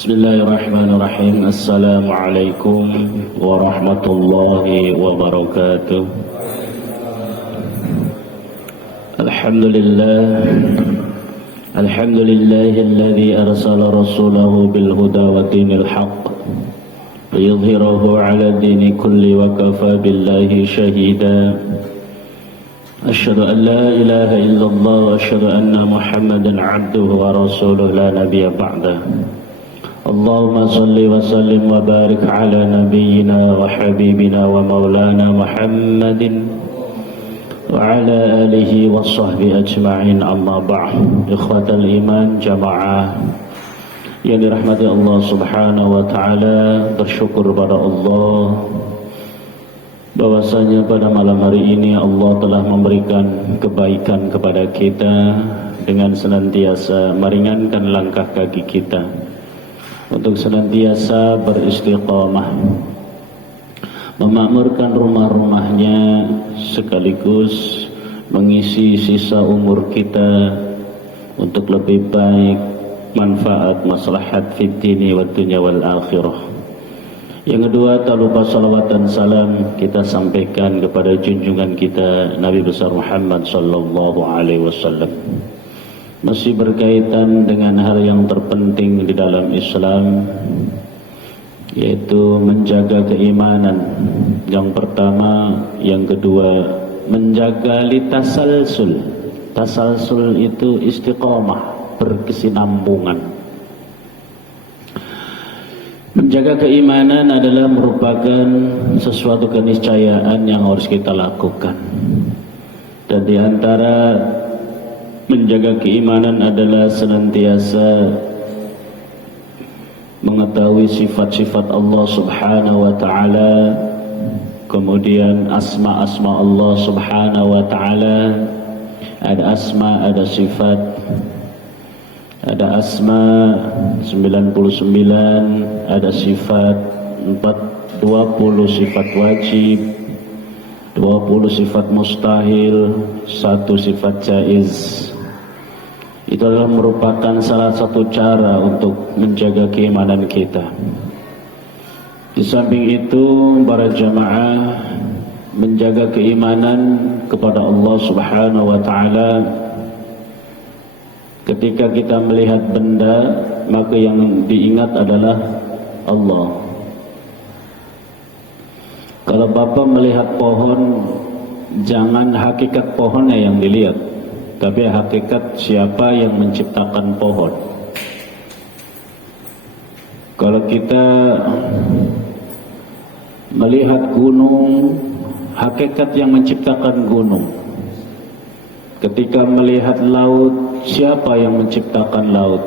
Bismillahirrahmanirrahim. Assalamualaikum warahmatullahi wabarakatuh. Alhamdulillahilladzi arsala rasulahu bil huda wa dinil haqq liyudhhirahu 'ala dini kulli wa kafa billahi shahida. Asyhadu an la ilaha illallah wa asyhadu anna Muhammadan 'abduhu wa rasuluhu la nabiyya ba'dahu. Allahumma salli wa sallim wa barik ala nabiyyina wa habibina wa maulana Muhammadin wa ala alihi wa sahbihi ajma'in, amma ba'd. Ikhwatal iman jamaah yang dirahmati Allah subhanahu wa ta'ala, bersyukur pada Allah bahwasanya pada malam hari ini Allah telah memberikan kebaikan kepada kita dengan senantiasa meringankan langkah kaki kita untuk senantiasa beristiqamah, memakmurkan rumah-rumahnya sekaligus mengisi sisa umur kita untuk lebih baik, manfaat, maslahat fid dini wad dunya wal akhirah. Yang kedua, tak lupa salawat dan salam kita sampaikan kepada junjungan kita Nabi besar Muhammad sallallahu alaihi wasallam. Masih berkaitan dengan hal yang terpenting di dalam Islam, yaitu menjaga keimanan. Yang pertama, yang kedua, menjaga litasalsul. Tasalsul itu istiqomah, berkesinambungan. Menjaga keimanan adalah merupakan sesuatu keniscayaan yang harus kita lakukan. Dan di antara menjaga keimanan adalah senantiasa mengetahui sifat-sifat Allah subhanahu wa ta'ala, kemudian asma-asma Allah subhanahu wa ta'ala. Ada asma, ada sifat. Ada asma 99, ada sifat 20 sifat wajib, 20 sifat mustahil, 1 sifat jaiz. Itu adalah merupakan salah satu cara untuk menjaga keimanan kita. Di samping itu, para jamaah, menjaga keimanan kepada Allah subhanahu wa ta'ala. Ketika kita melihat benda, maka yang diingat adalah Allah. Kalau Bapak melihat pohon, jangan hakikat pohonnya yang dilihat, tapi hakikat siapa yang menciptakan pohon. Kalau kita melihat gunung, hakikat yang menciptakan gunung. Ketika melihat laut, siapa yang menciptakan laut?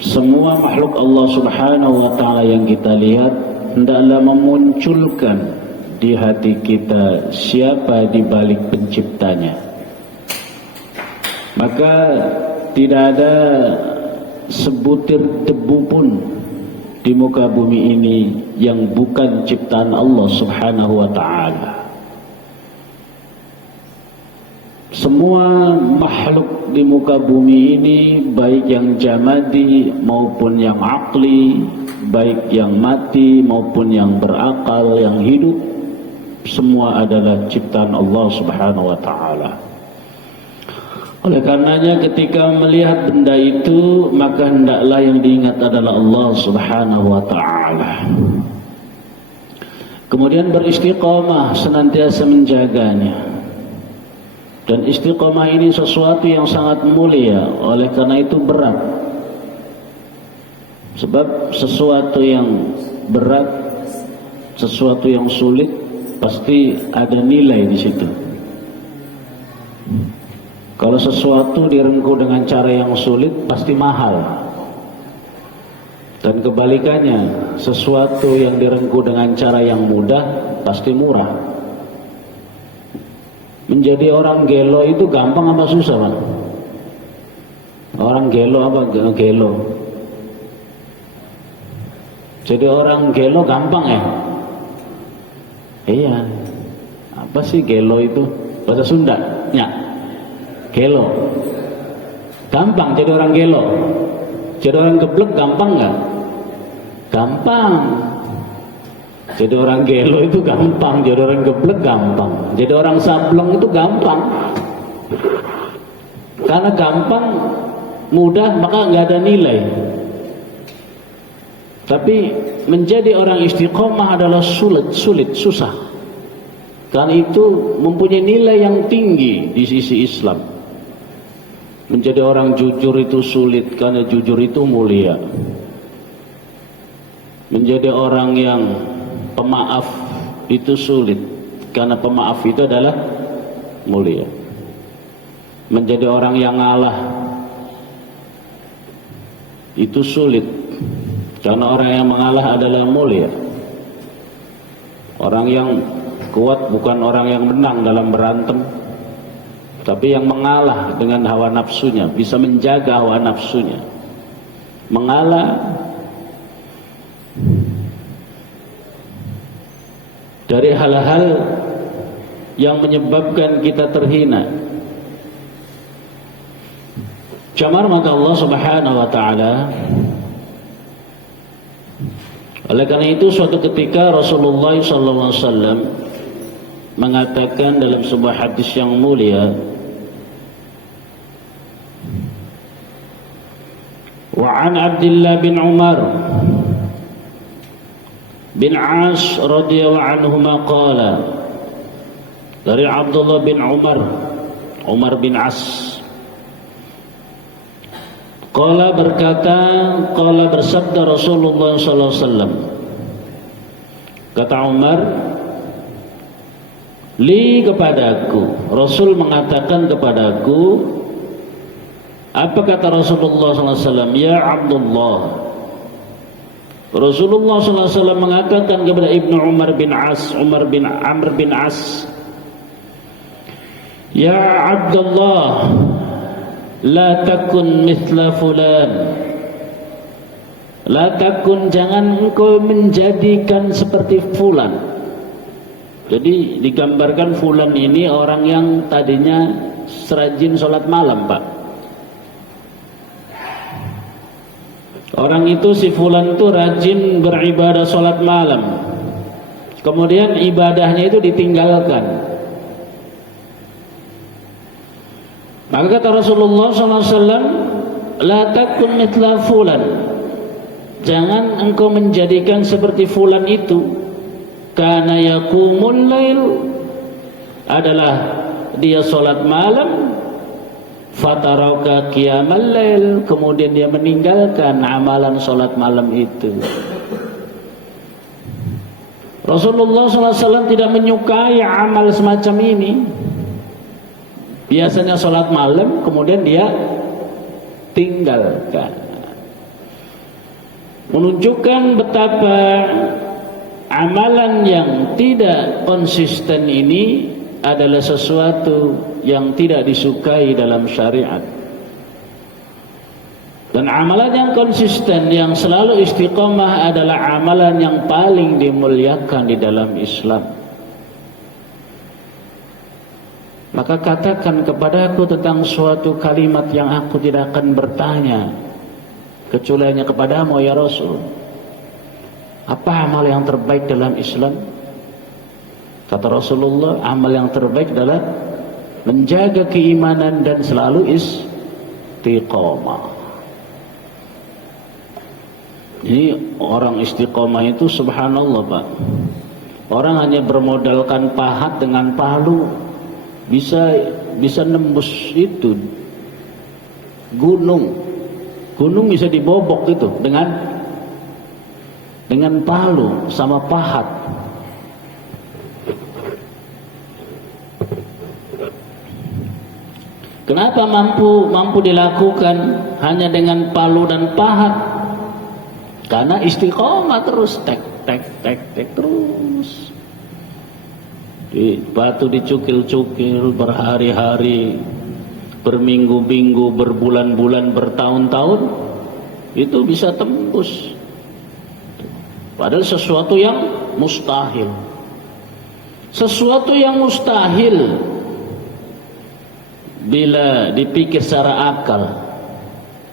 Semua makhluk Allah subhanahu wa ta'ala yang kita lihat hendaklah memunculkan di hati kita siapa di balik penciptanya. Maka tidak ada sebutir debu pun di muka bumi ini yang bukan ciptaan Allah subhanahu wa ta'ala. Semua makhluk di muka bumi ini, baik yang jamadi maupun yang akli, baik yang mati maupun yang berakal, yang hidup, semua adalah ciptaan Allah subhanahu wa ta'ala. Oleh karenanya ketika melihat benda itu, maka hendaklah yang diingat adalah Allah subhanahu wa ta'ala. Kemudian beristiqamah, senantiasa menjaganya. Dan istiqamah ini sesuatu yang sangat mulia, oleh karena itu berat. Sebab sesuatu yang berat, sesuatu yang sulit, pasti ada nilai di situ. Kalau sesuatu direngkuh dengan cara yang sulit, pasti mahal. Dan kebalikannya, sesuatu yang direngkuh dengan cara yang mudah, pasti murah. Menjadi orang gelo itu gampang apa susah, Pak? Orang gelo apa gelo? Jadi orang gelo gampang ya? Iya. Apa sih gelo itu? Bahasa Sunda? Ya. Gelo. Gampang jadi orang gelo. Jadi orang geblek gampang nggak? Gampang. Jadi orang gelo itu gampang, jadi orang geblek gampang. Jadi orang sableng itu gampang. Karena gampang, mudah, maka nggak ada nilai. Tapi menjadi orang istiqomah adalah sulit, susah. Karena itu mempunyai nilai yang tinggi di sisi Islam. Menjadi orang jujur itu sulit, karena jujur itu mulia. Menjadi orang yang pemaaf itu sulit, karena pemaaf itu adalah mulia. Menjadi orang yang ngalah itu sulit, karena orang yang mengalah adalah mulia. Orang yang kuat bukan orang yang menang dalam berantem, tapi yang mengalah dengan hawa nafsunya, bisa menjaga hawa nafsunya. Mengalah dari hal-hal yang menyebabkan kita terhina. Camar maka Allah Subhanahu wa taala. Oleh karena itu suatu ketika Rasulullah sallallahu alaihi wasallam mengatakan dalam sebuah hadis yang mulia, wa an Abdullah bin Umar bin As radhiyallahu anhuma qala, dari Abdullah bin Umar bin As qala berkata, qala bersabda Rasulullah sallallahu alaihi wasallam, kata Umar, li kepadaku, Rasul mengatakan kepadaku, apa kata Rasulullah sallallahu alaihi wasallam, ya Abdullah. Rasulullah sallallahu alaihi wasallam mengatakan kepada Ibnu Umar bin As, Umar bin Amr bin As, ya Abdullah, la takun mithla fulan. La takun, jangan engkau menjadikan seperti fulan. Jadi digambarkan fulan ini orang yang tadinya serajin sholat malam, Pak. Orang itu, si fulan itu rajin beribadah sholat malam, kemudian ibadahnya itu ditinggalkan. Maka kata Rasulullah SAW, la takun mithla fulan, jangan engkau menjadikan seperti fulan itu. Kana yaqumul lail, adalah dia sholat malam, fataraka qiyamal lail, kemudian dia meninggalkan amalan sholat malam itu. Rasulullah SAW tidak menyukai amal semacam ini. Biasanya sholat malam kemudian dia tinggalkan, menunjukkan betapa amalan yang tidak konsisten ini adalah sesuatu yang tidak disukai dalam syariat. Dan amalan yang konsisten, yang selalu istiqomah adalah amalan yang paling dimuliakan di dalam Islam. Maka katakan kepadaku tentang suatu kalimat yang aku tidak akan bertanya kecuali hanya kepadamu ya Rasul. Apa amal yang terbaik dalam Islam? Kata Rasulullah, amal yang terbaik adalah menjaga keimanan dan selalu istiqomah. Ini orang istiqomah itu subhanallah, Pak. Orang hanya bermodalkan pahat dengan palu bisa nembus itu gunung bisa dibobok itu dengan palu sama pahat. Kenapa mampu dilakukan hanya dengan palu dan pahat? Karena istiqomah terus, tek terus. Batu dicukil-cukil berhari-hari, berminggu-minggu, berbulan-bulan, bertahun-tahun, itu bisa tembus. Padahal sesuatu yang mustahil. Sesuatu yang mustahil bila dipikir secara akal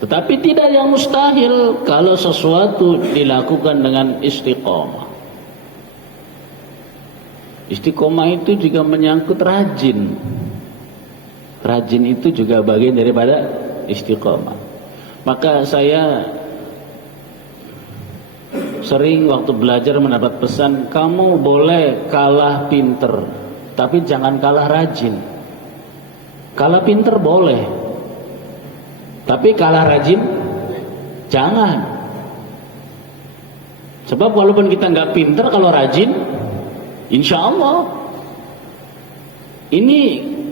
Tetapi tidak yang mustahil kalau sesuatu dilakukan dengan istiqomah. Istiqomah itu juga menyangkut rajin. Rajin itu juga bagian daripada istiqomah. Maka saya sering waktu belajar mendapat pesan, kamu boleh kalah pinter, tapi jangan kalah rajin. Kalah pinter boleh, tapi kalah rajin jangan. Sebab walaupun kita nggak pinter, kalau rajin, insya Allah. Ini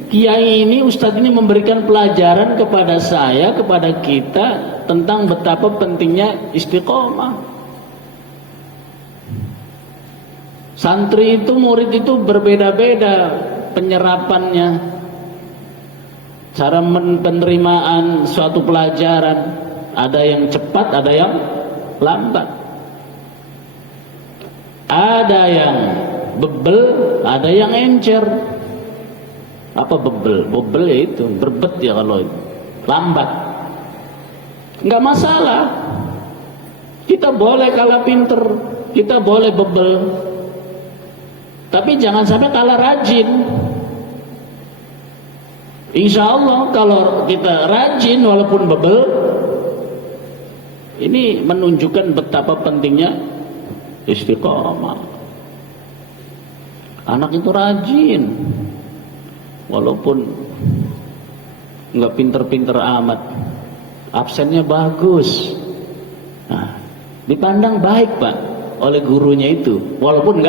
kiai ini, ustadz ini memberikan pelajaran kepada saya, kepada kita tentang betapa pentingnya istiqomah. Santri itu, murid itu berbeda-beda penyerapannya, cara penerimaan suatu pelajaran. Ada yang cepat, ada yang lambat. Ada yang bebel, ada yang encer. Apa bebel? Bebel ya itu, berbet ya kalau itu. Lambat. Enggak masalah. Kita boleh kalah pinter, kita boleh bebel. Tapi jangan sampai kalah rajin. Insya Allah kalau kita rajin walaupun bebel, ini menunjukkan betapa pentingnya istiqomah. Anak itu rajin, walaupun nggak pinter-pinter amat, absennya bagus. Nah, dipandang baik Pak oleh gurunya itu, walaupun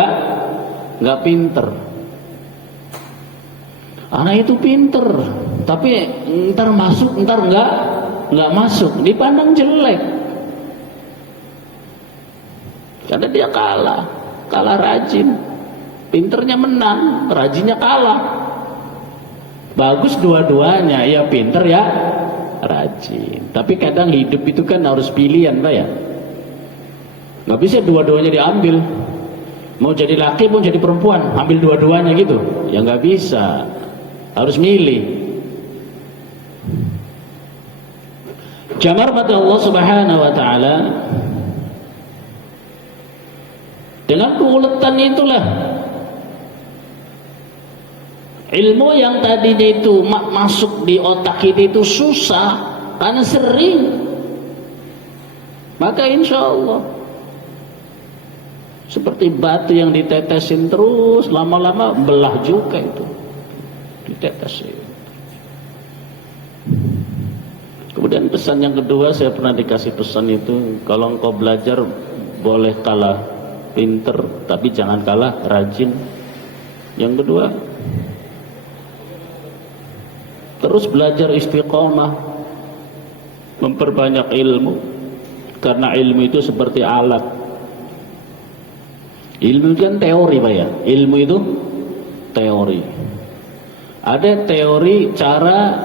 nggak pinter. Anak itu pinter, tapi ntar masuk, ntar nggak masuk, dipandang jelek. Karena dia kalah rajin. Pinternya menang, rajinnya kalah. Bagus dua-duanya, ya pinter ya rajin. Tapi kadang hidup itu kan harus pilihan Pak ya. Nggak bisa dua-duanya diambil. Mau jadi laki pun jadi perempuan, ambil dua-duanya gitu, ya nggak bisa, harus milih. Jamar pada Allah Subhanahu Wa Taala, dengan keuletan itulah ilmu yang tadinya itu masuk di otak kita itu susah karena sering, maka insya Allah seperti batu yang ditetesin terus, lama-lama belah juga itu, ditetesin. Kemudian pesan yang kedua, saya pernah dikasih pesan itu, kalau engkau belajar boleh kalah pinter, tapi jangan kalah rajin. Yang kedua, terus belajar istiqomah, memperbanyak ilmu, karena ilmu itu seperti alat. Ilmu itu kan teori Pak ya, ilmu itu teori. Ada teori cara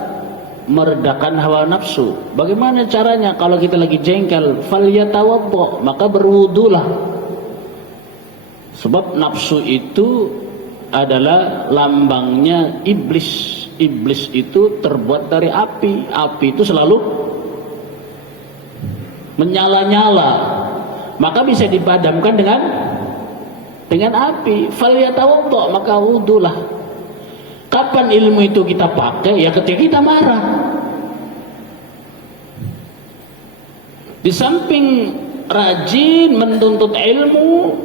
meredakan hawa nafsu. Bagaimana caranya? Kalau kita lagi jengkel, falyatawaddo, maka berwudulah. Sebab nafsu itu adalah lambangnya iblis. Iblis itu terbuat dari api. Api itu selalu menyala-nyala, maka bisa dipadamkan dengan api. Falyatawaddo, maka wudulah. Kapan ilmu itu kita pakai? Ya ketika kita marah. Di samping rajin menuntut ilmu,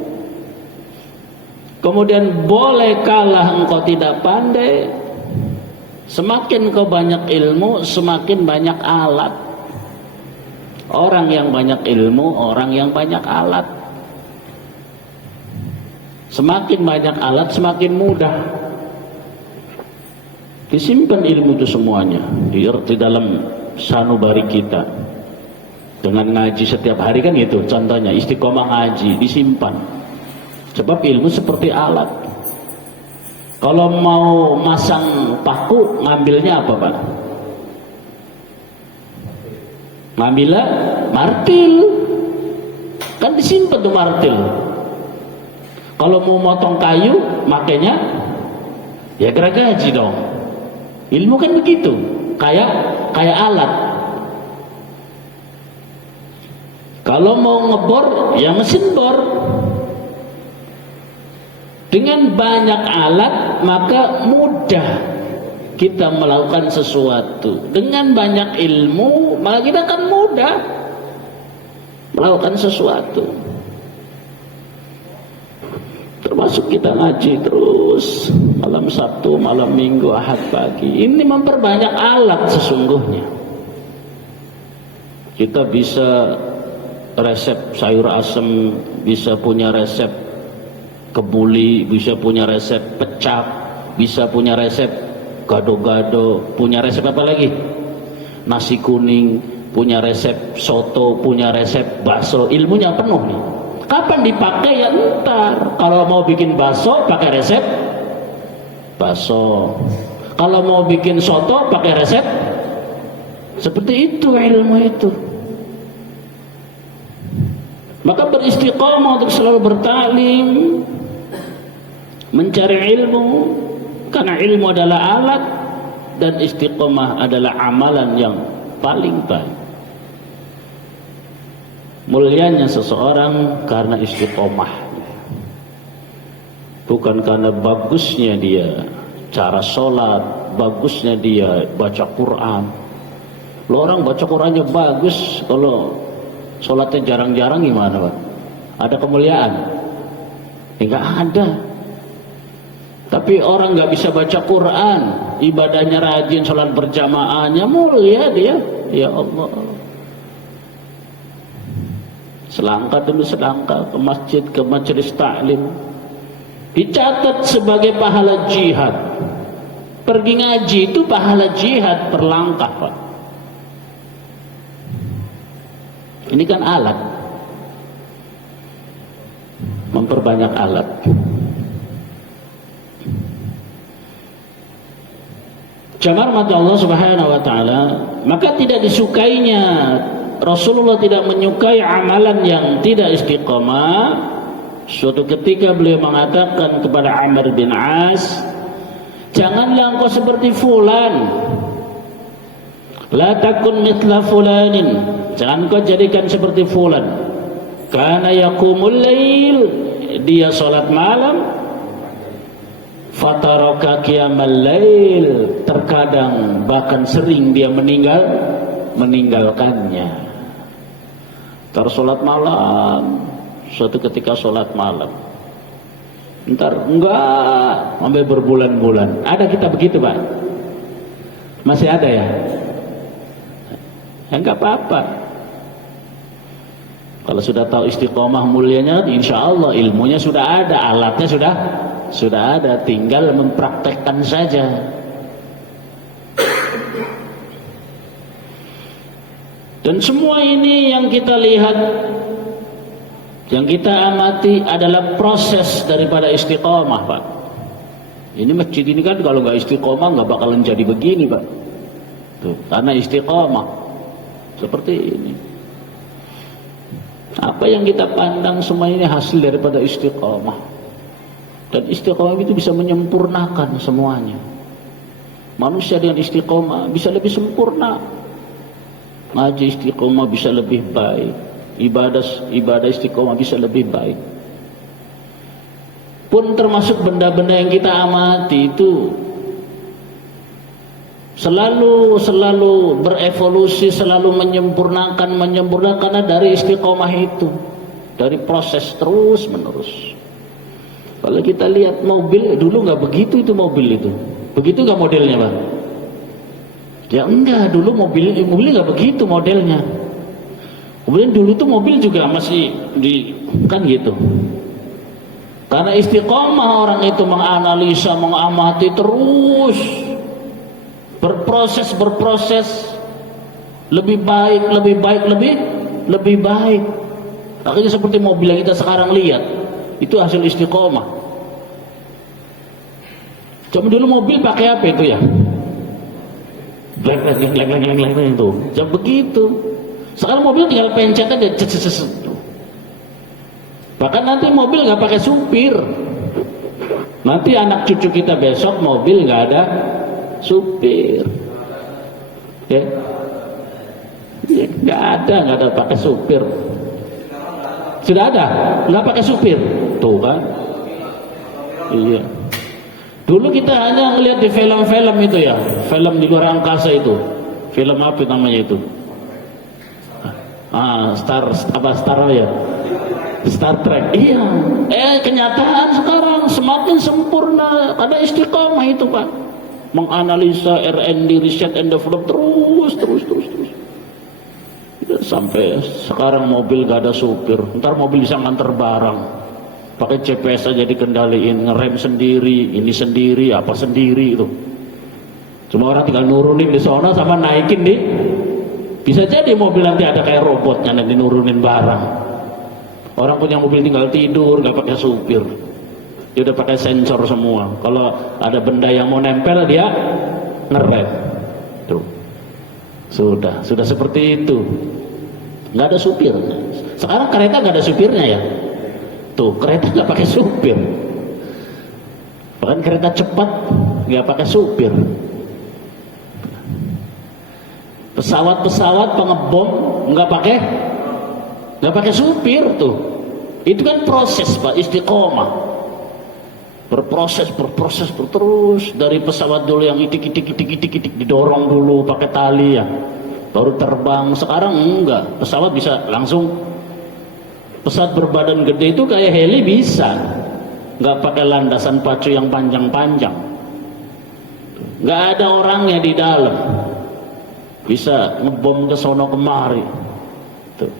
kemudian boleh kalah engkau tidak pandai. Semakin kau banyak ilmu, semakin banyak alat. Orang yang banyak ilmu, orang yang banyak alat. Semakin banyak alat, semakin mudah disimpan ilmu itu semuanya di dalam sanubari kita. Dengan ngaji setiap hari kan gitu, contohnya istiqomah ngaji disimpan. Sebab ilmu seperti alat. Kalau mau masang paku, ngambilnya apa Pak? Ngambilnya martil, kan disimpan tuh martil. Kalau mau motong kayu, makanya ya geragaji dong. Ilmu kan begitu, kayak alat. Kalau mau ngebor, ya mesin bor. Dengan banyak alat, maka mudah kita melakukan sesuatu. Dengan banyak ilmu, maka kita akan mudah melakukan sesuatu. Termasuk kita ngaji terus malam Sabtu, malam Minggu, Ahad pagi. Ini memperbanyak alat sesungguhnya. Kita bisa resep sayur asem, bisa punya resep kebuli, bisa punya resep pecak, bisa punya resep gado-gado, punya resep apa lagi? Nasi kuning, punya resep soto, punya resep bakso. Ilmunya penuh nih. Kapan dipakai ya ntar. Kalau mau bikin bakso pakai resep bakso. Kalau mau bikin soto pakai resep. Seperti itu ilmu itu. Maka beristiqomah untuk selalu bertaklim, mencari ilmu, karena ilmu adalah alat dan istiqomah adalah amalan yang paling baik. Mulianya seseorang karena istiqomah, bukan karena bagusnya dia cara sholat, bagusnya dia baca Quran. Lo orang baca Qurannya bagus, kalau sholatnya jarang-jarang gimana Pak? Ada kemuliaan? Enggak ada. Tapi orang nggak bisa baca Quran, ibadahnya rajin, sholat berjamaahnya mulia dia. Ya Allah. Selangkah demi selangkah ke masjid, ke majelis taklim, dicatat sebagai pahala jihad. Pergi ngaji itu pahala jihad per langkah Pak. Ini kan alat, memperbanyak alat. Jamaah mata Allah Subhanahu wa taala, maka tidak disukainya, Rasulullah tidak menyukai amalan yang tidak istiqamah. Suatu ketika beliau mengatakan kepada Amr bin As, janganlah engkau seperti fulan, la takun mithla fulanin, jangan kau jadikan seperti fulan, kana yaqumul lail, dia salat malam, fataraka qiyamal lail, terkadang bahkan sering dia meninggalkannya. Ntar sholat malam, suatu ketika sholat malam, ntar enggak, sampai berbulan-bulan. Ada kita begitu Pak? Masih ada ya? Ya enggak apa-apa. Kalau sudah tahu istiqomah mulianya, insya Allah ilmunya sudah ada, alatnya sudah ada, tinggal mempraktekkan saja. Dan semua ini yang kita lihat, yang kita amati adalah proses daripada istiqomah Pak. Ini masjid ini kan kalau nggak istiqomah nggak bakalan jadi begini Pak. Tuh, karena istiqomah seperti ini. Apa yang kita pandang semua ini hasil daripada istiqomah. Dan istiqomah itu bisa menyempurnakan semuanya. Manusia dengan istiqomah bisa lebih sempurna. Ngaji istiqomah bisa lebih baik, ibadah istiqomah bisa lebih baik. Pun termasuk benda-benda yang kita amati itu selalu berevolusi, selalu menyempurnakan dari istiqomah itu, dari proses terus menerus. Kalau kita lihat mobil dulu nggak begitu, itu mobil itu begitu nggak modelnya Pak? Ya enggak, dulu mobil nggak begitu modelnya. Kemudian dulu tuh mobil juga masih kan gitu. Karena istiqomah orang itu menganalisa, mengamati terus, berproses, lebih baik. Akhirnya seperti mobil yang kita sekarang lihat, itu hasil istiqomah. Cuma dulu mobil pakai apa itu ya? Gleng itu. Jangan begitu. Sekarang mobil tinggal pencet aja. Bahkan nanti mobil nggak pakai supir. Nanti anak cucu kita besok mobil nggak ada supir. Ya, nggak ada pakai supir. Sudah ada, nggak pakai supir, tuh kan? Iya. Dulu kita hanya ngelihat di film-film itu ya, film di luar angkasa itu, film apa namanya itu? Star ya, Star Trek. Iya. Kenyataan sekarang semakin sempurna, ada istiqomah itu Pak, menganalisa R&D, research and develop terus. Sampai sekarang mobil gak ada supir, ntar mobil bisa nganter barang, pakai GPS aja dikendaliin, ngerem sendiri, ini sendiri, apa sendiri itu. Cuma orang tinggal nurunin di sana sama naikin di. Bisa jadi mobil nanti ada kayak robotnya nanti nurunin barang. Orang punya mobil tinggal tidur, gak pakai supir. Dia udah pakai sensor semua. Kalau ada benda yang mau nempel dia ngerem. Tuh. Sudah seperti itu. Nggak ada supir. Sekarang kereta nggak ada supirnya ya. Tuh, kereta nggak pakai supir. Bahkan kereta cepat nggak pakai supir. Pesawat pengebom nggak pakai supir tuh. Itu kan proses Pak, istiqomah. Berproses terus dari pesawat dulu yang itik didorong dulu pakai tali ya. Baru terbang. Sekarang enggak, pesawat bisa langsung. Pesawat berbadan gede itu kayak heli bisa, nggak pakai landasan pacu yang panjang-panjang, nggak ada orangnya di dalam, bisa ngebom ke sono kemari. Tuh.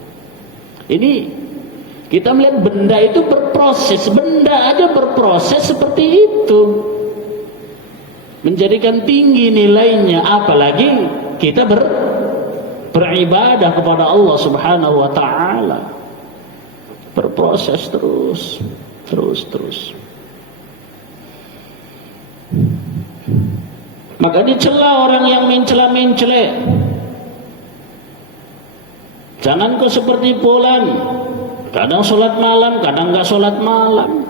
Ini kita melihat benda itu berproses, benda aja berproses seperti itu, menjadikan tinggi nilainya, apalagi kita beribadah kepada Allah Subhanahu wa taala. Berproses terus. Maka dicela orang yang mencela-mencela. Jangan kau seperti fulan, kadang sholat malam, kadang enggak sholat malam.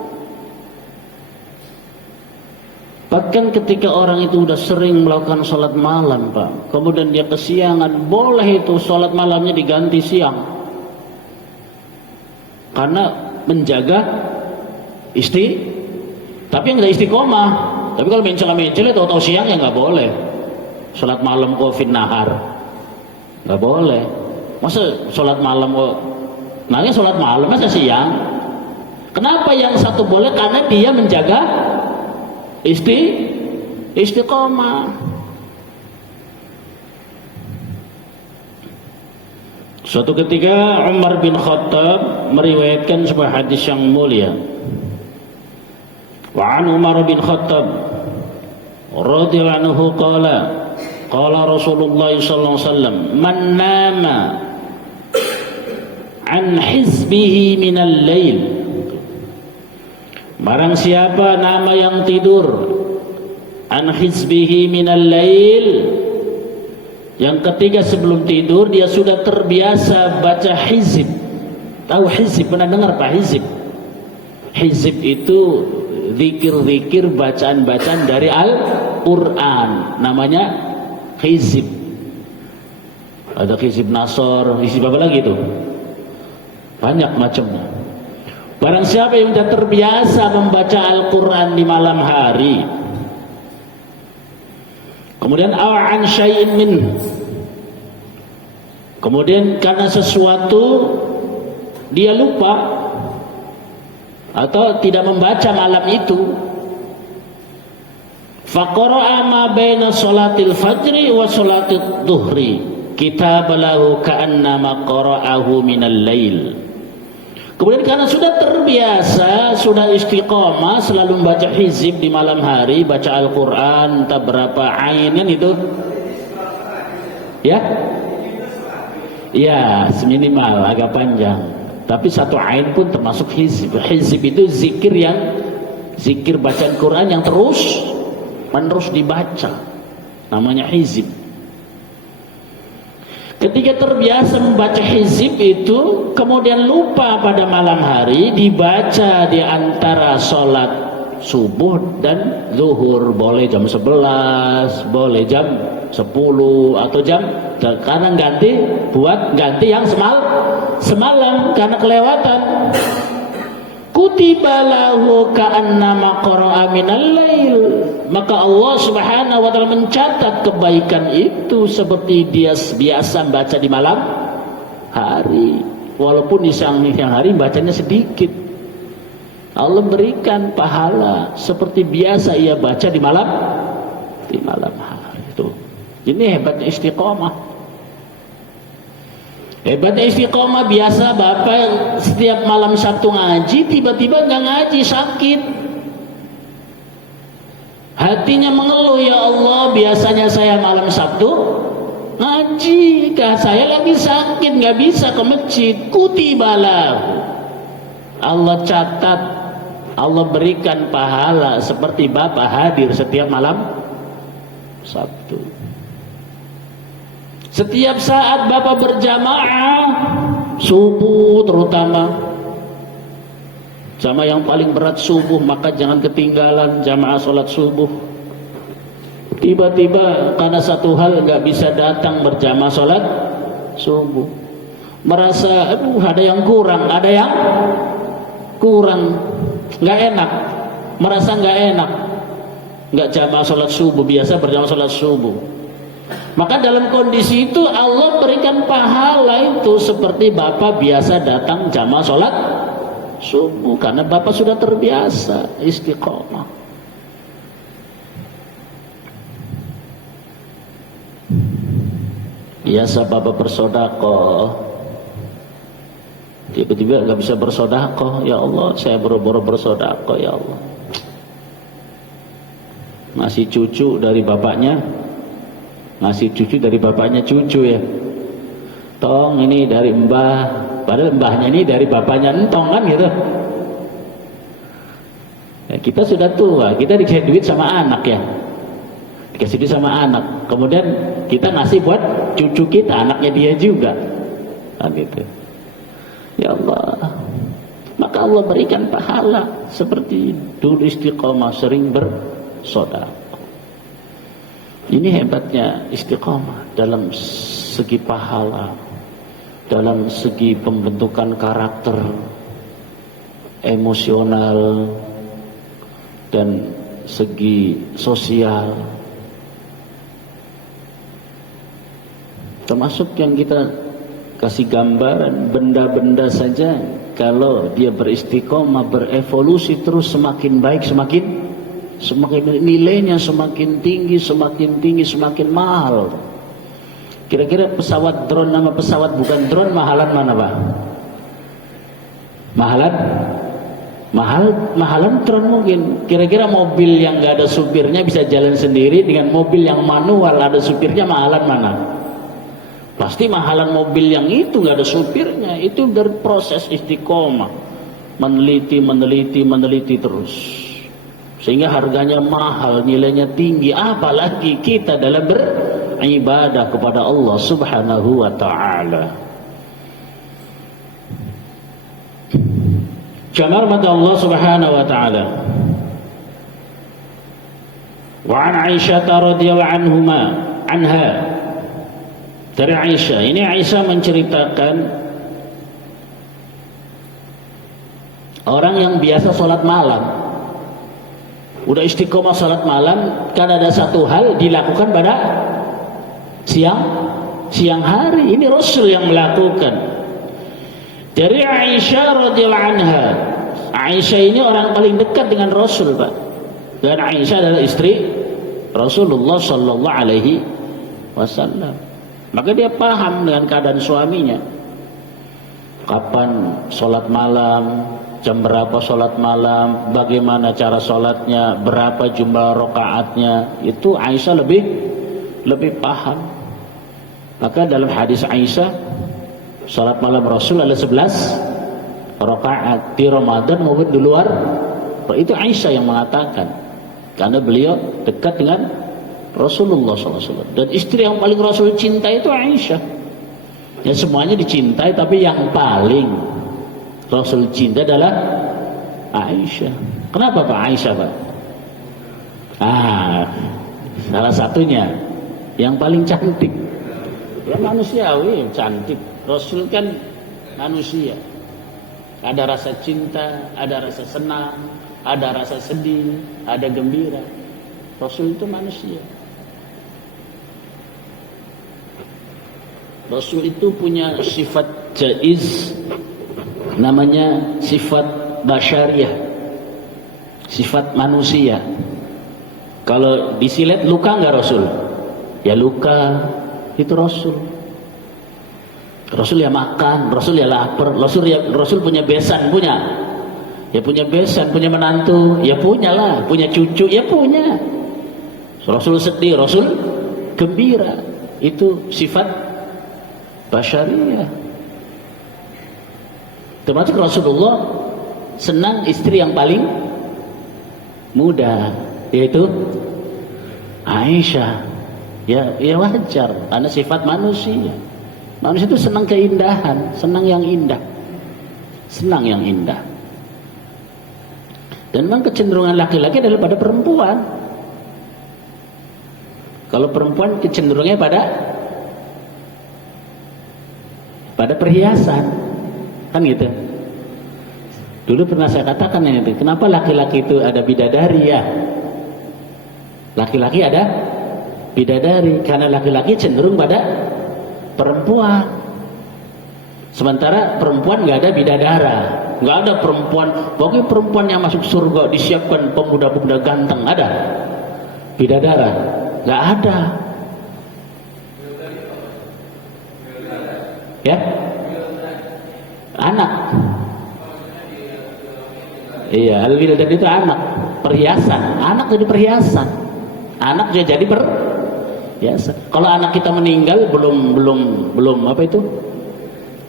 Bahkan ketika orang itu udah sering melakukan sholat malam Pak, kemudian dia kesiangan, boleh itu sholat malamnya diganti siang, karena menjaga tapi yang nggak istiqomah. Tapi kalau mencela-mencela tahu-tahu siang ya nggak boleh. Sholat malam kok nahar, nggak boleh. Masa sholat malam kok nanya sholat malam masa siang? Kenapa yang satu boleh? Karena dia menjaga istiqomah. Suatu ketika Umar bin Khattab meriwayatkan sebuah hadis yang mulia. Wa an Umar bin Khattab radhiyallahu anhu qala Rasulullah sallallahu alaihi wasallam man nama an hizbihi minal lail, barang siapa nama yang tidur an hizbihi minal lail, yang ketiga sebelum tidur dia sudah terbiasa baca hizib. Tahu hizib? Pernah dengar Pak hizib? Hizib itu zikir-zikir, bacaan-bacaan dari Al-Quran, namanya hizib. Ada hizib Nasr, hizib apa lagi itu? Banyak macamnya. Barang siapa yang sudah terbiasa membaca Al-Quran di malam hari, kemudian aw'an syai'in min, kemudian karena sesuatu dia lupa atau tidak membaca malam itu, faqara'a ma baina sholatil fajri wa sholatil duhri kitab lahu ka'annama qara'ahu minal lail. Kemudian karena sudah terbiasa, sudah istiqomah selalu membaca hizib di malam hari, baca Al-Quran entah berapa ain kan itu ya, ya seminimal agak panjang, tapi satu ain pun termasuk hizib. Hizib itu zikir bacaan Quran yang terus menerus dibaca, namanya hizib. Ketika terbiasa membaca hizib itu, kemudian lupa pada malam hari, dibaca di antara sholat subuh dan zuhur, boleh jam 11, boleh jam 10 atau jam, karena ganti yang semalam karena kelewatan. Kutiba lahu ka'annama qara'a minal lail. Maka Allah Subhanahu wa taala mencatat kebaikan itu seperti dia biasa baca di malam hari. Walaupun di siang hari bacanya sedikit. Allah berikan pahala seperti biasa ia baca di malam hari itu. Ini hebatnya istiqomah. Hebatnya istiqomah. Biasa Bapak setiap malam Sabtu ngaji, tiba-tiba nggak ngaji, sakit. Hatinya mengeluh, ya Allah, biasanya saya malam Sabtu ngaji, saya lagi sakit, nggak bisa ke masjid. Kutibalah, Allah catat, Allah berikan pahala seperti Bapak hadir setiap malam Sabtu. Setiap saat Bapak berjamaah subuh, terutama jamaah yang paling berat subuh, maka jangan ketinggalan jamaah sholat subuh. Tiba-tiba karena satu hal nggak bisa datang berjamaah sholat subuh, merasa ada yang kurang, nggak enak, merasa nggak enak, nggak jamaah sholat subuh, biasa berjamaah sholat subuh. Maka dalam kondisi itu Allah berikan pahala itu seperti Bapak biasa datang jamaah sholat subuh, karena Bapak sudah terbiasa istiqomah. Biasa Bapak bersedekah, tiba-tiba nggak bisa bersedekah, ya Allah, saya boro-boro bersedekah, ya Allah. Masih cucu dari bapaknya, ngasih cucu dari bapaknya cucu ya, tong ini dari mbah, padahal mbahnya ini dari bapaknya entong kan gitu ya. Kita sudah tua, kita dikasih duit sama anak ya, dikasih duit sama anak, kemudian kita ngasih buat cucu kita, anaknya dia juga kan gitu ya Allah. Maka Allah berikan pahala seperti dulu istiqomah, sering bersedekah. Ini hebatnya istiqomah dalam segi pahala, dalam segi pembentukan karakter, emosional, dan segi sosial. Termasuk yang kita kasih gambaran, benda-benda saja kalau dia beristiqomah, berevolusi terus, semakin baik, semakin nilainya semakin tinggi, semakin mahal. Kira-kira pesawat drone nama pesawat bukan drone mahalan mana Pak? Mahalan drone mungkin. Kira-kira mobil yang nggak ada supirnya bisa jalan sendiri dengan mobil yang manual ada supirnya, mahalan mana? Pasti mahalan mobil yang itu nggak ada supirnya. Itu dari proses istiqomah, meneliti terus, sehingga harganya mahal, nilainya tinggi. Apalagi kita dalam beribadah kepada Allah Subhanahu wa ta'ala. Jamar mata Allah Subhanahu wa ta'ala. Wa an Aisyah radhiyallahu anha, dari Aisyah, ini Aisyah menceritakan orang yang biasa sholat malam, udah istiqomah salat malam, karena ada satu hal dilakukan pada siang hari. Ini Rasul yang melakukan. Dari Aisyah radhiyallahu anha. Aisyah ini orang paling dekat dengan Rasul, Pak. Dan Aisyah adalah istri Rasulullah sallallahu alaihi wasallam. Maka dia paham dengan keadaan suaminya. Kapan sholat malam, jam berapa sholat malam, bagaimana cara sholatnya, berapa jumlah rakaatnya, itu Aisyah lebih paham. Maka dalam hadis Aisyah, sholat malam Rasul ada 11 rakaat di Ramadan maupun di luar. Itu Aisyah yang mengatakan, karena beliau dekat dengan Rasulullah SAW. Dan istri yang paling Rasul cinta itu Aisyah. Ya semuanya dicintai, tapi yang paling Rasul cinta adalah Aisyah. Kenapa Pak Aisyah Pak? Salah satunya yang paling cantik. Ya manusiawi cantik. Rasul kan manusia. Ada rasa cinta, ada rasa senang, ada rasa sedih, ada gembira. Rasul itu manusia. Rasul itu punya sifat jaiz, namanya sifat basyariah, sifat manusia. Kalau disilet luka nggak Rasul? Ya luka, itu Rasul. Rasul ya makan, Rasul ya lapar, Rasul punya besan, punya. Ya punya besan, punya menantu, ya punya lah, punya cucu, ya punya. Rasul sedih, Rasul gembira. Itu sifat basyariah. Termasuk Rasulullah senang istri yang paling muda, yaitu Aisyah. Ya wajar, karena sifat manusia. Manusia itu senang keindahan, senang yang indah, senang yang indah. Dan memang kecenderungan laki-laki adalah pada perempuan. Kalau perempuan kecenderungannya pada perhiasan, kan gitu. Dulu pernah saya katakan itu, kenapa laki-laki itu ada bidadari ya? Laki-laki ada bidadari, karena laki-laki cenderung pada perempuan. Sementara perempuan nggak ada bidadara, nggak ada perempuan. Bagi perempuan yang masuk surga disiapkan pemuda-pemuda ganteng, ada bidadara? Nggak ada. Ya, anak. Iya, al-wildan itu anak, perhiasan. Anak jadi perhiasan. Anak jadi perhiasan. Kalau anak kita meninggal belum apa itu?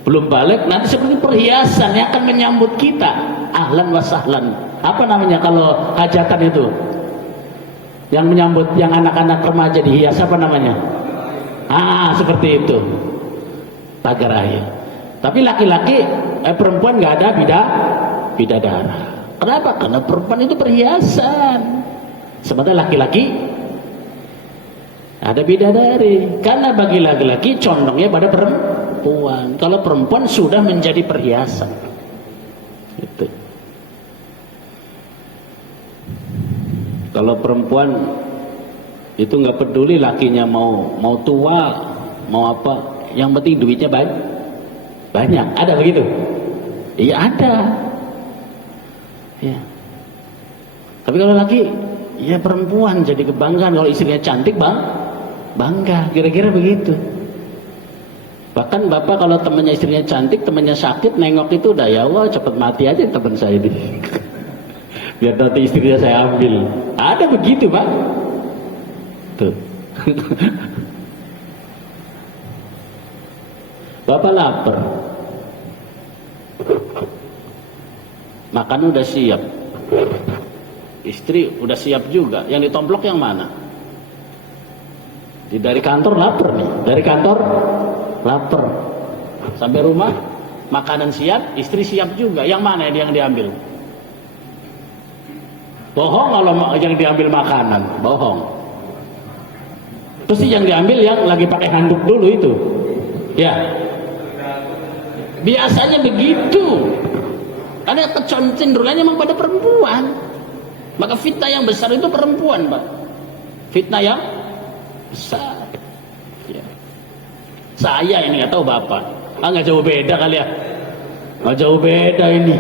Belum balik, nanti seperti perhiasan yang akan menyambut kita. Ahlan wa sahlan. Apa namanya kalau hajatan itu? Yang menyambut yang anak-anak remaja dihias apa namanya? Seperti itu. Pagar air. Tapi laki-laki perempuan nggak ada bidadara. Kenapa? Karena perempuan itu perhiasan. Sementara laki-laki ada bidadari. Karena bagi laki-laki condongnya pada perempuan. Kalau perempuan sudah menjadi perhiasan. Gitu. Kalau perempuan itu nggak peduli lakinya mau tua, mau apa, yang penting duitnya banyak. Ada begitu? Iya ada. Ya. Tapi kalau laki, ya perempuan jadi kebanggaan. Kalau istrinya cantik bangga, kira-kira begitu. Bahkan bapak kalau temannya istrinya cantik, temannya sakit, nengok itu udah ya Allah cepet mati aja teman saya ini. Biar nanti istrinya saya ambil. Ada begitu pak. Tuh. Bapak lapar, makan udah siap, istri udah siap juga. Yang ditomplok yang mana? Dari kantor lapar nih, dari kantor lapar, sampai rumah makanan siap, istri siap juga. Yang mana yang diambil? Bohong kalau yang diambil makanan, bohong. Terus yang diambil yang lagi pakai handuk dulu itu, ya. Biasanya begitu. Karena kecenderungannya memang pada perempuan. Maka fitnah yang besar itu perempuan, Pak. Fitnah yang besar. Ya. Saya ini nggak tahu bapak. Nggak jauh beda kali ya. Nggak jauh beda ini.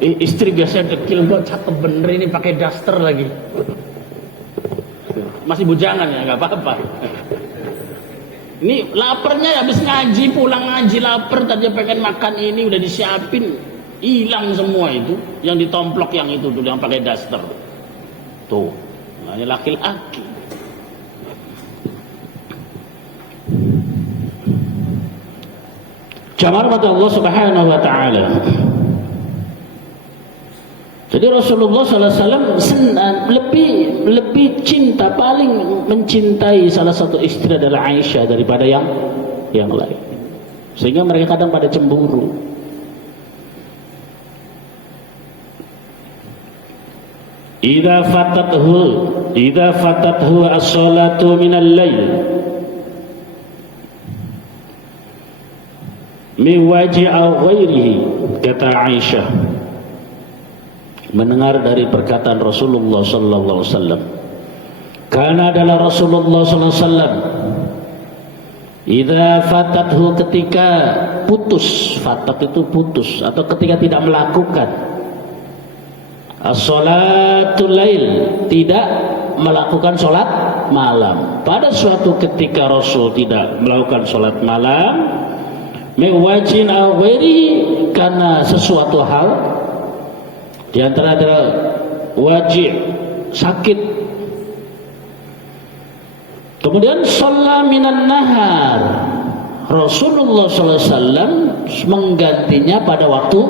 Istri biasanya dekil, kok cakep bener ini pakai daster lagi. Masih bujangan ya, nggak apa-apa. Ini laparnya habis ngaji, pulang ngaji lapar, tadi pengen makan ini udah disiapin, hilang semua itu, yang ditomplok yang itu dulu yang pakai daster. Tuh, nah, ini laki-laki. Jamaah Allah Subhanahu wa taala. Jadi Rasulullah SAW lebih cinta, paling mencintai salah satu istri adalah Aisyah daripada yang lain. Sehingga mereka kadang pada cemburu. Idza fatathu as-salatu minal lail. miwaji aw ghairihi, kata Aisyah mendengar dari perkataan Rasulullah sallallahu alaihi wasallam, karena adalah Rasulullah sallallahu alaihi wasallam idza fatathu, ketika putus, fatat itu putus, atau ketika tidak melakukan as-salatul lail, tidak melakukan sholat malam. Pada suatu ketika Rasul tidak melakukan sholat malam, mewajin aw ghairi, karena sesuatu hal, di antara adalah wajib, sakit. Kemudian shalla minan nahar, Rasulullah SAW menggantinya pada waktu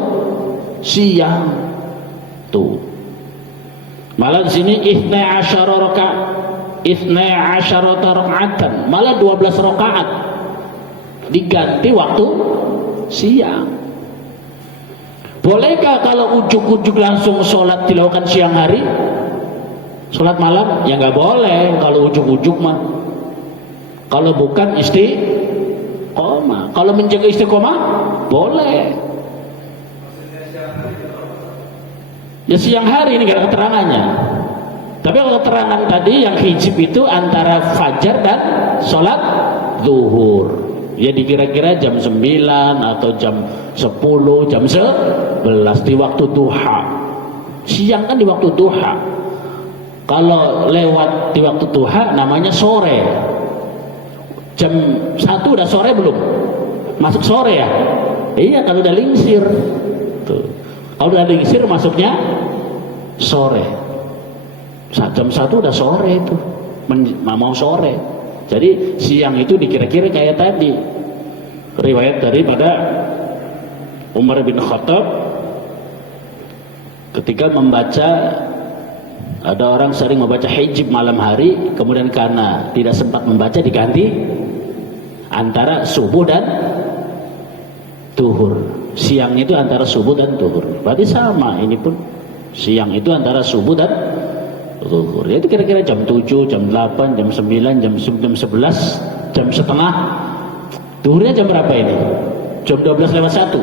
siang. Tuh, malah di sini 12 rakaatan, malah 12 rakaat diganti waktu siang. Bolehkah kalau ujuk-ujuk langsung sholat dilakukan siang hari, sholat malam? Ya nggak boleh kalau ujuk-ujuk mah. Kalau bukan istiqomah, kalau menjaga istiqomah boleh. Ya siang hari ini gak ada keterangannya. Tapi kalau keterangan tadi yang hijab itu antara fajar dan sholat zuhur. Ya dikira-kira jam 9 atau jam 10, jam 11 di waktu duha. Siang kan di waktu duha. Kalau lewat di waktu duha namanya sore. Jam 1 udah sore belum? Masuk sore ya? Iya, kalau udah lingsir. Tuh. Kalau udah lingsir masuknya sore. Jam 1 udah sore itu. Mau sore. Jadi siang itu dikira-kira kayak tadi. Riwayat daripada Umar bin Khattab ketika membaca, ada orang sering membaca hijab malam hari, kemudian karena tidak sempat membaca diganti antara subuh dan zuhur. Siang itu antara subuh dan zuhur. Berarti sama, ini pun siang itu antara subuh dan zuhur. Itu kira-kira jam 7, jam 8, jam 9, jam 11, jam setengah. Zuhurnya jam berapa ini? Jam 12:01.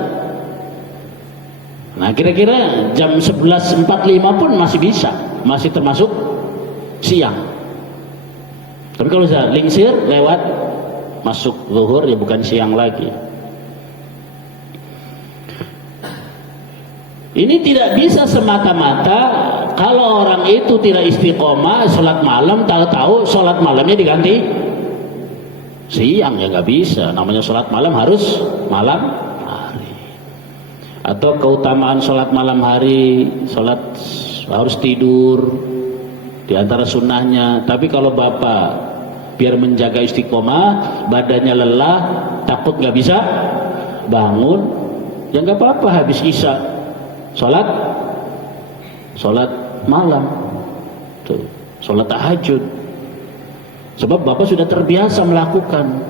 Nah, kira-kira jam 11:45 pun masih bisa, masih termasuk siang. Tapi kalau sudah lingsir lewat masuk zuhur, ya bukan siang lagi. Ini tidak bisa semata-mata kalau orang itu tidak istiqomah sholat malam, tahu-tahu sholat malamnya diganti siang, ya nggak bisa. Namanya sholat malam harus malam hari. Atau keutamaan sholat malam hari, sholat harus tidur di antara sunnahnya. Tapi kalau bapak biar menjaga istiqomah, badannya lelah, takut nggak bisa bangun, ya nggak apa-apa, habis isya sholat malam, tuh, sholat tahajud. Sebab bapak sudah terbiasa melakukan,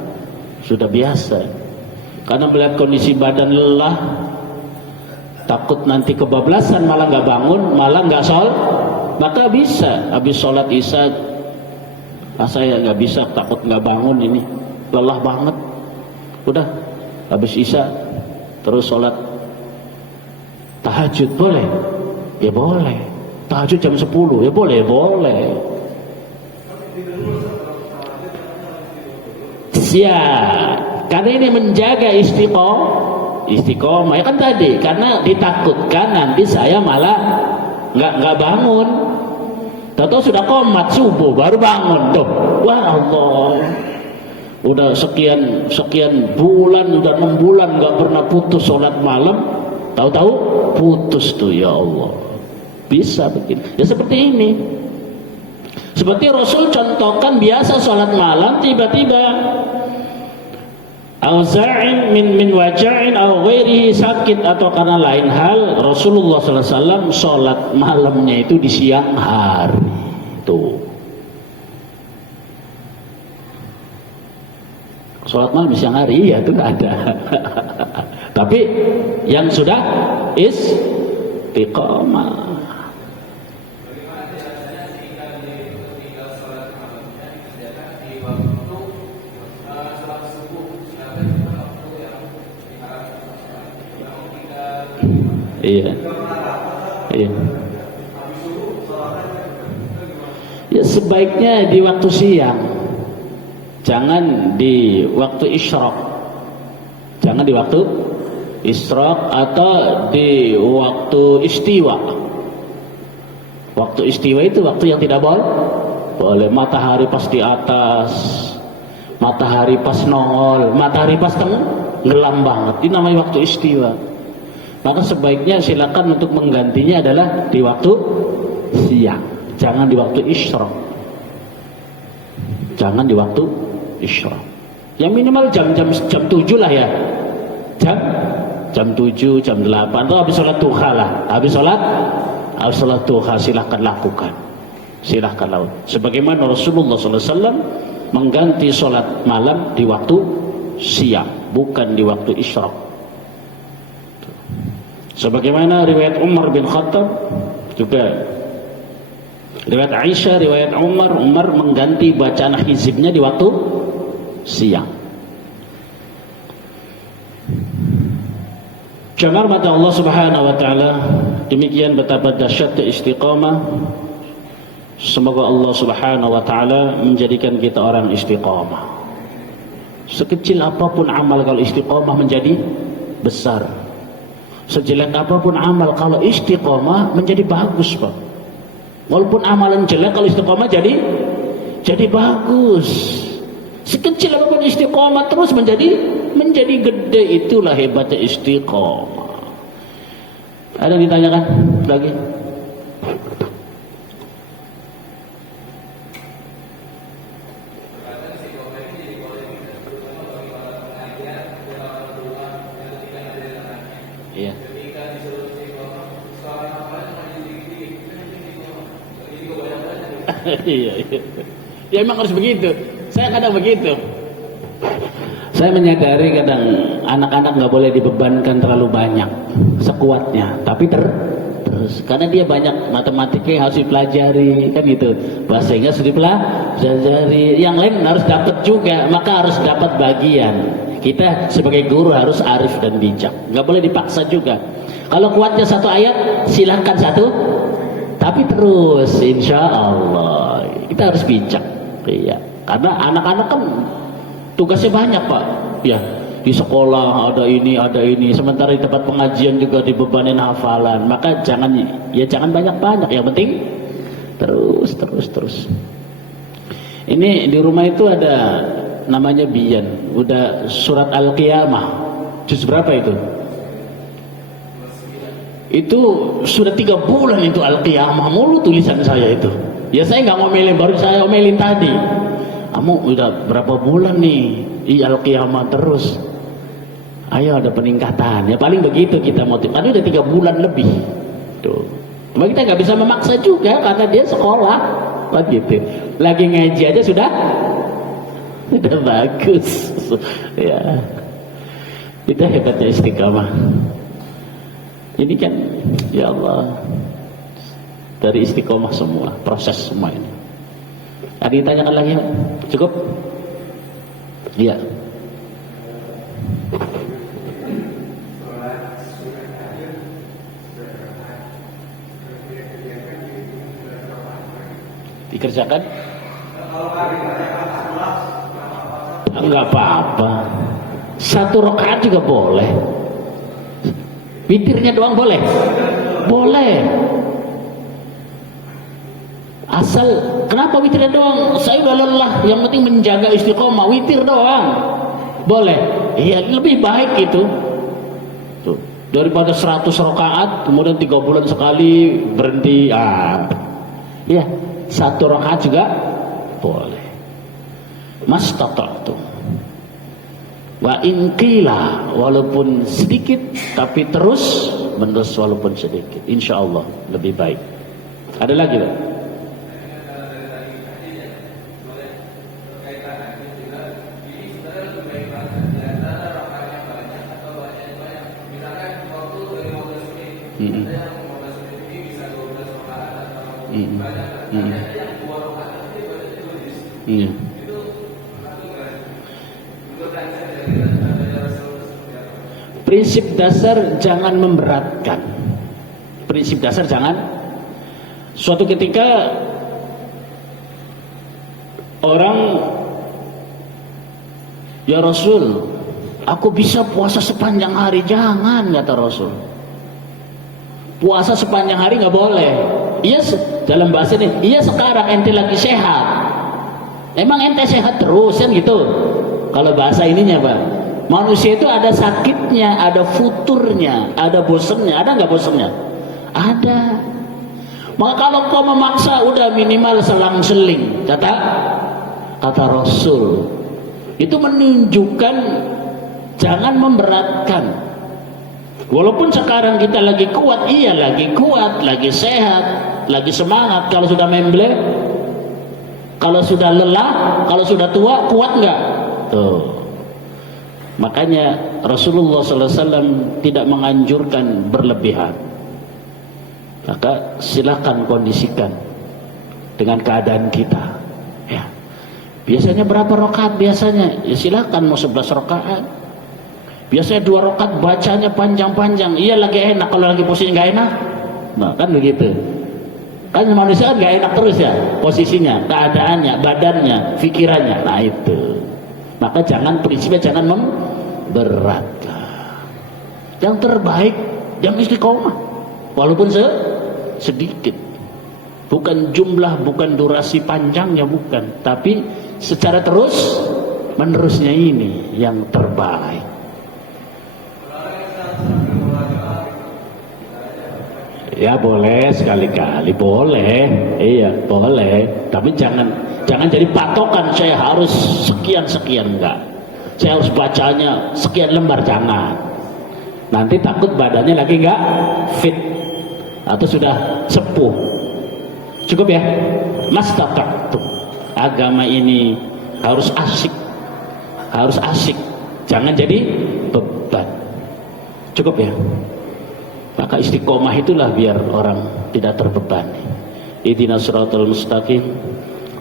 sudah biasa. Karena melihat kondisi badan lelah, takut nanti kebablasan, malah nggak bangun, malah nggak sholat, maka bisa habis sholat isya, saya nggak bisa, takut nggak bangun, ini lelah banget, udah habis isya terus sholat tahajud. Boleh? Ya boleh. Tahajud jam 10, ya boleh, boleh. Ya, karena ini menjaga istiqomah. Ya kan tadi, karena ditakutkan nanti saya malah nggak bangun. Tahu sudah qomat subuh baru bangun tuh. Wah Allah, udah sekian bulan, udah 6 bulan nggak pernah putus sholat malam, tahu-tahu putus tuh, ya Allah. Bisa begini. Ya seperti ini. Seperti Rasul contohkan biasa sholat malam, tiba-tiba auza'in min waja'in aw ghairihi, sakit atau karena lain hal, Rasulullah SAW sholat malamnya itu di siang hari. Tuh, sholat malam di siang hari, ya itu nggak ada. Tapi yang sudah istiqomah. Iya. Iya. Ya sebaiknya di waktu siang. Jangan di waktu isyraq. Jangan di waktu isyraq atau di waktu istiwa. Waktu istiwa itu waktu yang tidak boleh. Matahari pas di atas, matahari pas nongol, matahari pas tenggelam banget. Ini namanya waktu istiwa. Maka sebaiknya silakan untuk menggantinya adalah di waktu siang. Jangan di waktu isyraq. Jangan di waktu isyraq. Yang minimal jam 7 lah ya. Jam 7, jam 8 atau habis sholat duha lah. Habis sholat duha silahkan lakukan. Silahkan lakukan. Sebagaimana Rasulullah SAW mengganti sholat malam di waktu siang, bukan di waktu isyraq. Sebagaimana riwayat Umar bin Khattab juga, riwayat Aisyah, riwayat Umar mengganti bacaan hizibnya di waktu siang. Jamaah mata Allah Subhanahu wa taala, demikian betapa dahsyatnya istiqamah. Semoga Allah Subhanahu wa taala menjadikan kita orang istiqamah. Sekecil apapun amal kalau istiqamah menjadi besar. Sejelek apapun amal kalau istiqamah menjadi bagus, Pak. Walaupun amalan jelek kalau istiqamah jadi bagus. Sekecil apapun istiqamah terus menjadi gede. Itulah hebatnya istiqamah. Ada yang ditanyakan lagi? Iya. Iya. Ya emang harus begitu. Saya kadang begitu. Saya menyadari kadang anak-anak nggak boleh dibebankan terlalu banyak, sekuatnya. Tapi terus, karena dia banyak matematika yang harus dipelajari, kan gitu. Bahasa Inggris harus dipelajari. Yang lain harus dapat juga, maka harus dapat bagian. Kita sebagai guru harus arif dan bijak. Nggak boleh dipaksa juga. Kalau kuatnya satu ayat, silahkan satu. Tapi terus, insya Allah kita harus bijak. Iya. Karena anak-anak kan tugasnya banyak, Pak. Ya, di sekolah ada ini, sementara di tempat pengajian juga dibebanin hafalan. Maka jangan banyak-banyak, yang penting terus. Ini di rumah itu ada namanya Bian, udah surat Al-Qiyamah. Juz berapa itu? Itu sudah 3 bulan itu Al-Qiyamah mulu tulisan saya itu. Ya saya nggak ngomelin, baru saya ngomelin tadi. Kamu udah berapa bulan nih Al-Qiyamah terus? Ayo ada peningkatan. Ya paling begitu kita motif. Tadi udah 3 bulan lebih. Tuh. Cuma kita nggak bisa memaksa juga karena dia sekolah. Begitu. Lagi ngaji aja sudah bagus. Ya. Itu hebatnya istiqamah. Ini kan ya Allah, dari istiqomah semua, proses semua ini. Ada yang ditanyakan lagi? Cukup? Iya. Dikerjakan? Enggak apa-apa. 1 rakaat juga boleh. Witirnya doang boleh? Boleh. Asal, kenapa witirnya doang? Saya udah lelah, yang penting menjaga istiqomah, witir doang. Boleh. Iya, lebih baik itu. Tuh. Daripada 100 rakaat, kemudian 3 bulan sekali berhenti. Iya, 1 rakaat juga boleh. Mastata'tum. Wa in qila, walaupun sedikit tapi terus menerus walaupun sedikit, insyaallah lebih baik. Ada lagi Pak? Prinsip dasar jangan memberatkan. prinsip dasar jangan. Suatu ketika orang, ya Rasul, aku bisa puasa sepanjang hari. Jangan, kata Rasul. Puasa sepanjang hari nggak boleh. Iya, dalam bahasa ini, iya sekarang ente lagi sehat. Emang ente sehat terus kan gitu. Kalau bahasa ininya Pak, manusia itu ada sakitnya, ada futurnya, ada bosennya. Ada nggak bosennya? Ada. Maka kalau kau memaksa, udah minimal selang-seling, kata Rasul, itu menunjukkan jangan memberatkan. Walaupun sekarang kita lagi kuat, iya lagi kuat, lagi sehat, lagi semangat. Kalau sudah memble, kalau sudah lelah, kalau sudah tua, kuat nggak? Tuh. Makanya Rasulullah SAW tidak menganjurkan berlebihan. Maka silakan kondisikan dengan keadaan kita. Ya. Biasanya berapa rakaat biasanya? Ya silakan mau 11 rakaat. Biasanya 2 rakaat bacanya panjang-panjang. Iya lagi enak, kalau lagi posisi nggak enak. Nah kan begitu. Kan manusia kan nggak enak terus ya posisinya, keadaannya, badannya, pikirannya. Nah itu. Maka prinsipnya jangan memberatkan. Yang terbaik yang istiqomah. Walaupun sedikit. Bukan jumlah, bukan durasi panjangnya, bukan. Tapi secara terus menerusnya ini yang terbaik. Ya boleh sekali-kali, boleh. Iya, boleh. Tapi jangan jadi patokan saya harus sekian-sekian, enggak. Saya harus bacanya sekian lembar, jangan. Nanti takut badannya lagi enggak fit atau sudah sepuh. Cukup ya? Mastata'tu. Agama ini harus asik. Harus asik. Jangan jadi beban. Cukup ya? Maka istiqomah itulah biar orang tidak terbebani. Ihdinas siratal mustaqim.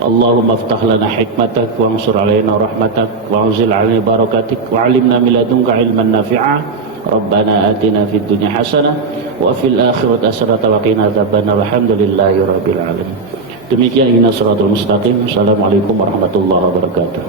Allahumma aftah lana hikmatak wa ansur alaina rahmatak wa anzil alaina barakatik wa alimna min ladunka ilman nafi'a. Rabbana atina fid dunya hasanah wa fil akhirati hasanah wa qina adzabannar. Alhamdulillahi rabbil alamin. Demikian ihdinas siratal mustaqim. Assalamualaikum warahmatullahi wabarakatuh.